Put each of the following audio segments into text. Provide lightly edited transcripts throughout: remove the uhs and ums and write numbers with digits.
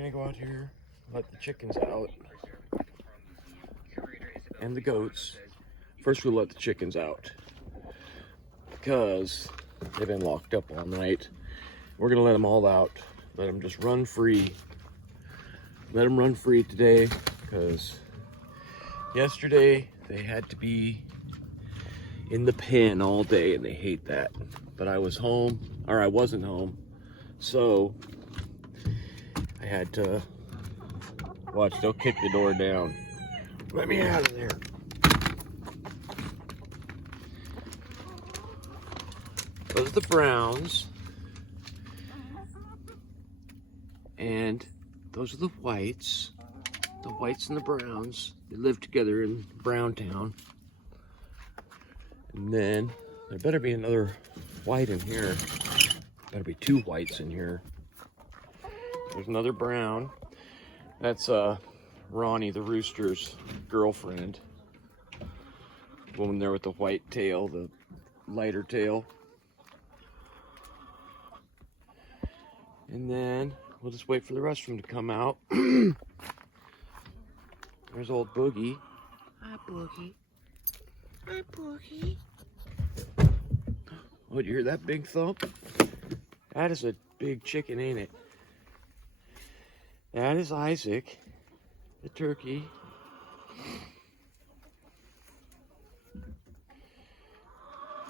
gonna go out here, let the chickens out, and the goats. First we'll let the chickens out, because they've been locked up all night. We're gonna let them all out, let them just run free. Let them run free today, because yesterday they had to be in the pen all day, and they hate that. But I was home, or I wasn't home, so I had to watch. They'll kick the door down. Let me out of there. Those are the browns, and those are the whites. The whites and the browns, they live together in Browntown. And then there better be another white in here. Better be two whites in here. There's another brown. That's Ronnie, the rooster's girlfriend. Woman there with the white tail, the lighter tail. And then we'll just wait for the rest of them to come out. There's old Boogie. Hi, Boogie. Hi, Boogie. Oh, did you hear that big thump? That is a big chicken, ain't it? That is Isaac, the turkey.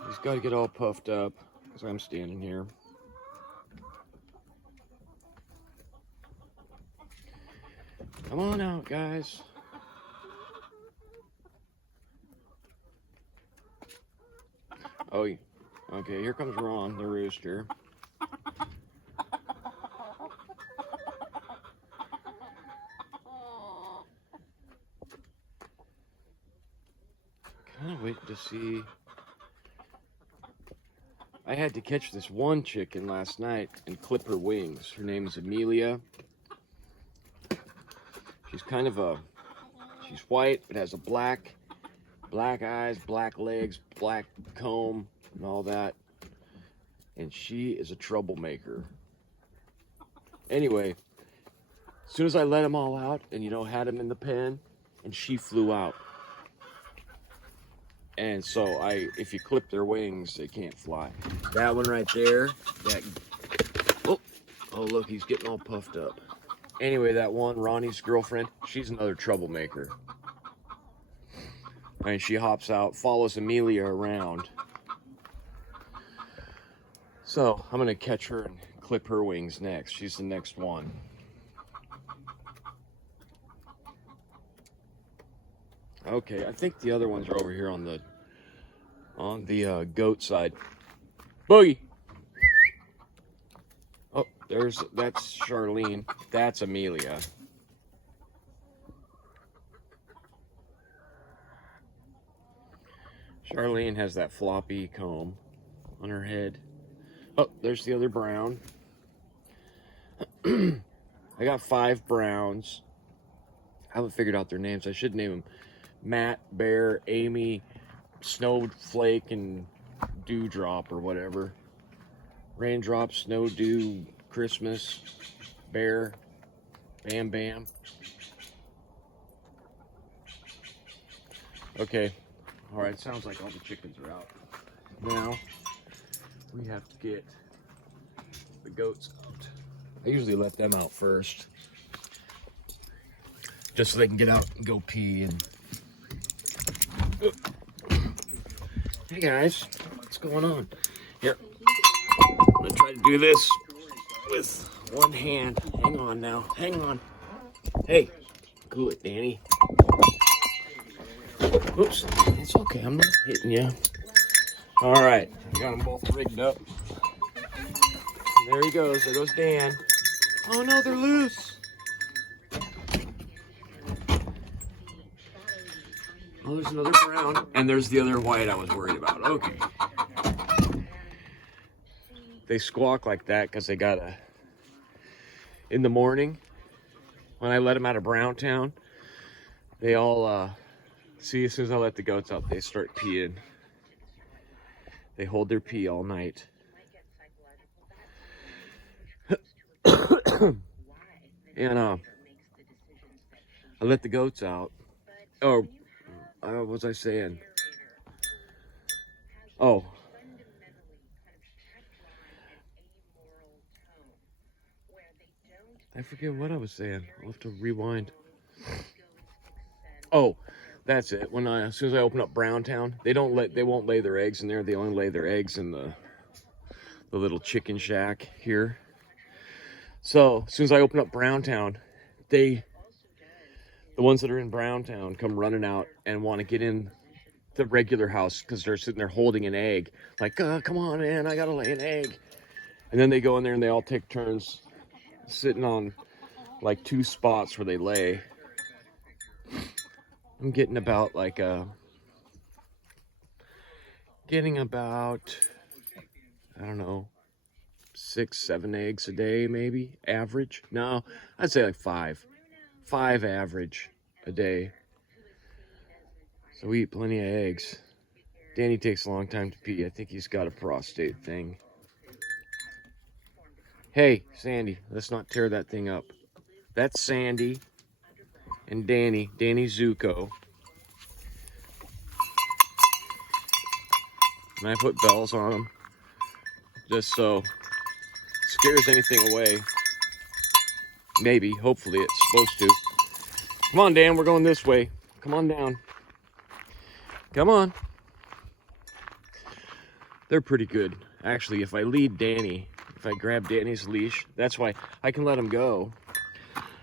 He's got to get all puffed up because I'm standing here. Come on out, guys. Oh, okay, here comes Ron, the rooster. Kind of waiting to see. I had to catch this one chicken last night and clip her wings. Her name is Amelia. She's kind of she's white, but has a black eyes, black legs, black comb, and all that. And she is a troublemaker. Anyway, as soon as I let them all out and, had them in the pen, and she flew out. And so if you clip their wings, they can't fly. That one right there, oh look, he's getting all puffed up. Anyway, that one, Ronnie's girlfriend, she's another troublemaker. And she hops out, follows Amelia around. So I'm gonna catch her and clip her wings next. She's the next one. Okay, I think the other ones are over here on the goat side. Boogie. Oh, that's Charlene. That's Amelia. Charlene has that floppy comb on her head. Oh, there's the other brown. I got 5 browns. I haven't figured out their names. I should name them Matt, Bear, Amy, Snowflake, and Dewdrop or whatever. Raindrop, Snow Dew, Christmas, Bear, Bam Bam. Okay. All right, sounds like all the chickens are out. Now, we have to get the goats out. I usually let them out first, just so they can get out and go pee. And hey guys, what's going on? Here, I'm gonna try to do this with one hand. Hang on now, hang on. Hey, cool it, Danny. Oops, it's okay, I'm not hitting you. All right, got them both rigged up. There he goes, there goes Dan. Oh no, they're loose. Oh, there's another brown, and there's the other white I was worried about. Okay. They squawk like that because they gotta, in the morning, when I let them out of Browntown, they all, see, as soon as I let the goats out, they start peeing. They hold their pee all night. And I let the goats out. Oh, what was I saying? Oh, I forget what I was saying. I'll have to rewind. Oh, that's it. As soon as I open up Browntown, they won't lay their eggs in there. They only lay their eggs in the little chicken shack here. So as soon as I open up Browntown, the ones that are in Browntown come running out and want to get in the regular house because they're sitting there holding an egg. Like, come on, man, I gotta lay an egg. And then they go in there and they all take turns sitting on like 2 spots where they lay. I'm getting about I don't know, 6, 7 eggs a day, maybe average. No, I'd say like 5 average a day. So we eat plenty of eggs. Danny takes a long time to pee. I think he's got a prostate thing. Hey, Sandy, let's not tear that thing up. That's Sandy and Danny Zuko. And I put bells on them just so it scares anything away. Maybe, hopefully it's supposed to. Come on, Dan, we're going this way. Come on down. Come on. They're pretty good. Actually, if I lead Danny, if I grab Danny's leash, that's why I can let them go.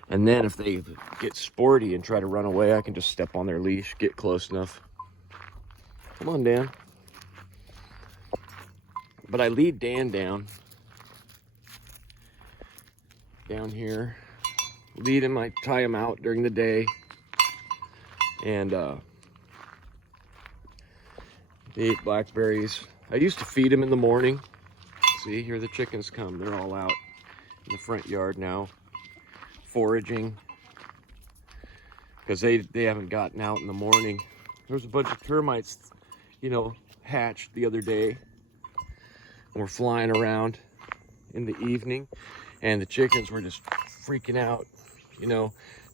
And then if they get sporty and try to run away, I can just step on their leash, get close enough. Come on, Dan. But I lead Dan down here. Lead him, I tie him out during the day. And they eat blackberries. I used to feed them in the morning. See, here the chickens come. They're all out in the front yard now, foraging. Because they haven't gotten out in the morning. There was a bunch of termites, hatched the other day. And were flying around in the evening. And the chickens were just freaking out,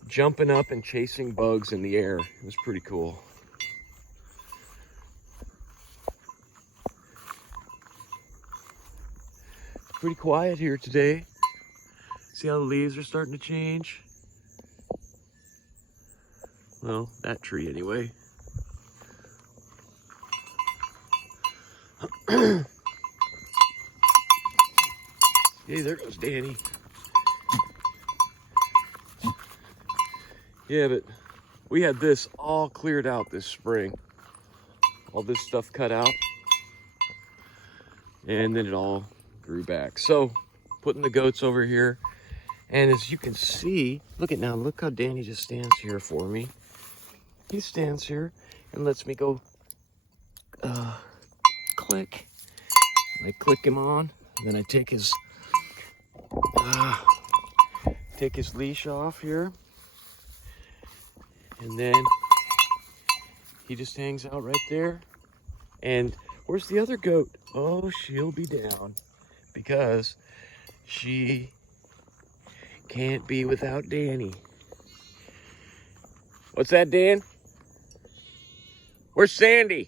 jumping up and chasing bugs in the air. It was pretty cool. Pretty quiet here today. See how the leaves are starting to change? Well, that tree anyway. Hey, there goes Danny. Yeah, but we had this all cleared out this spring. All this stuff cut out. And then it all grew back. So, putting the goats over here. And as you can see, look how Danny just stands here for me. He stands here and lets me go click. I click him on, and then I take his leash off here. And then he just hangs out right there. And where's the other goat? Oh, she'll be down because she can't be without Danny. What's that, Dan? Where's Sandy?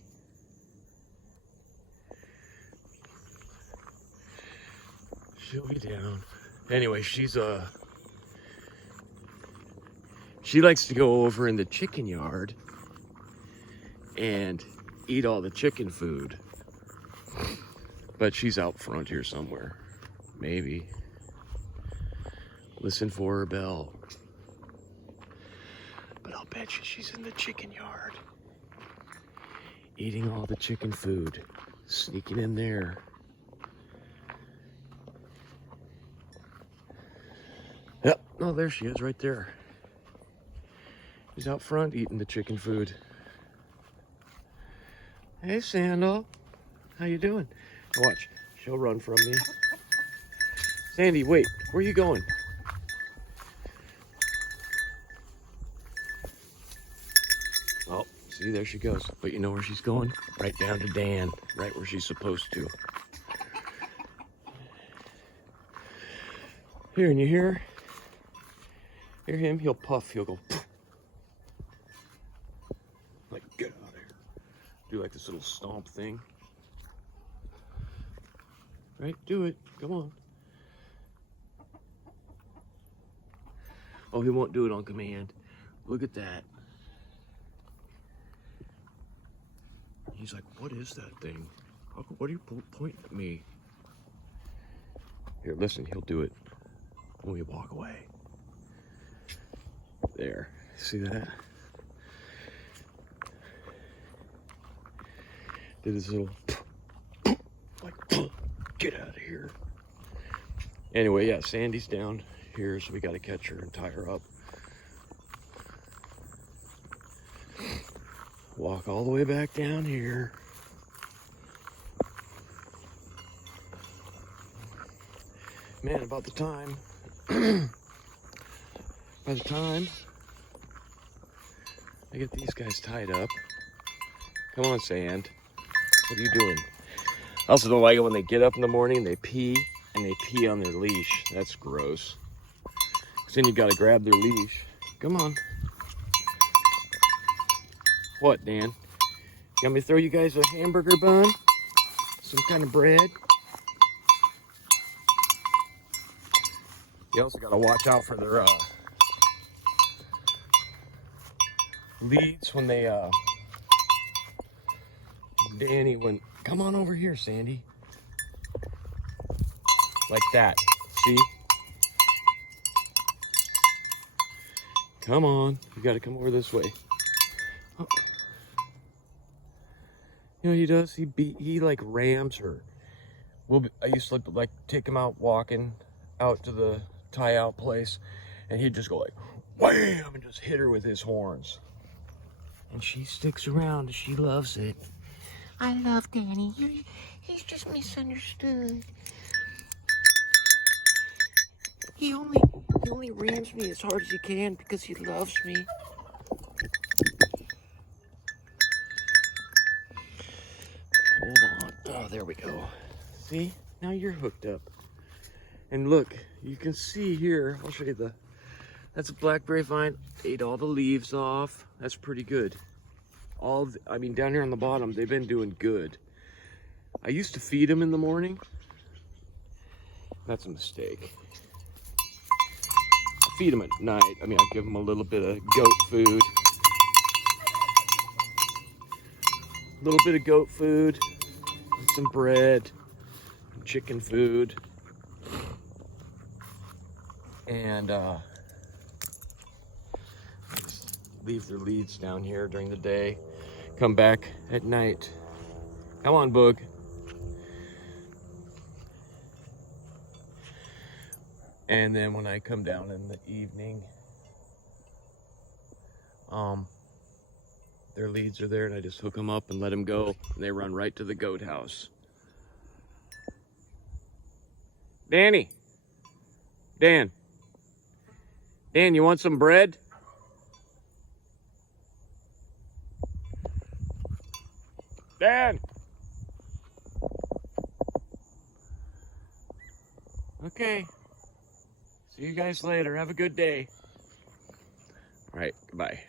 She'll be down. Anyway, she likes to go over in the chicken yard and eat all the chicken food. But she's out front here somewhere. Maybe. Listen for her bell. But I'll bet you she's in the chicken yard. Eating all the chicken food. Sneaking in there. Yep. Oh, there she is right there. She's out front eating the chicken food. Hey, Sandal. How you doing? Watch. She'll run from me. Sandy, wait. Where are you going? Oh, see, there she goes. But you know where she's going? Right down to Dan. Right where she's supposed to. Here, and you hear? Hear him? He'll puff. He'll go. Poof. Like, get out of here. Do like this little stomp thing. Right? Do it. Come on. Oh, he won't do it on command. Look at that. He's like, what is that thing? What are you pointing at me? Here, listen, he'll do it when we walk away. There. See that? Did his little like, get out of here. Anyway, yeah, Sandy's down here, so we got to catch her and tie her up. Walk all the way back down here. Man, about the time, by the time I get these guys tied up, come on, Sand, what are you doing? I also don't like it when they get up in the morning, they pee, and they pee on their leash. That's gross. Because then you got to grab their leash. Come on. What, Dan? You want me to throw you guys a hamburger bun? Some kind of bread? You also got to watch out for their leads when they, Danny, come on over here, Sandy. Like that, see? Come on, you got to come over this way. Oh. You know what he does? He like rams her. I used to like take him out walking out to the tie out place, and he'd just go like wham and just hit her with his horns. And she sticks around. She loves it. I love Danny. He's just misunderstood. He only rams me as hard as he can because he loves me. Hold on. Oh, there we go. See? Now you're hooked up. And look, you can see here, I'll show you that's a blackberry vine. Ate all the leaves off. That's pretty good. I mean, down here on the bottom, they've been doing good. I used to feed them in the morning. That's a mistake. I feed them at night. I mean, I give them a little bit of goat food. A little bit of goat food. And some bread. And chicken food. And just leave their leads down here during the day. Come back at night. Come on, Boog. And then when I come down in the evening, their leads are there, and I just hook them up and let them go, and they run right to the goat house. Dan, you want some bread? Dan! Okay. See you guys later. Have a good day. All right, goodbye.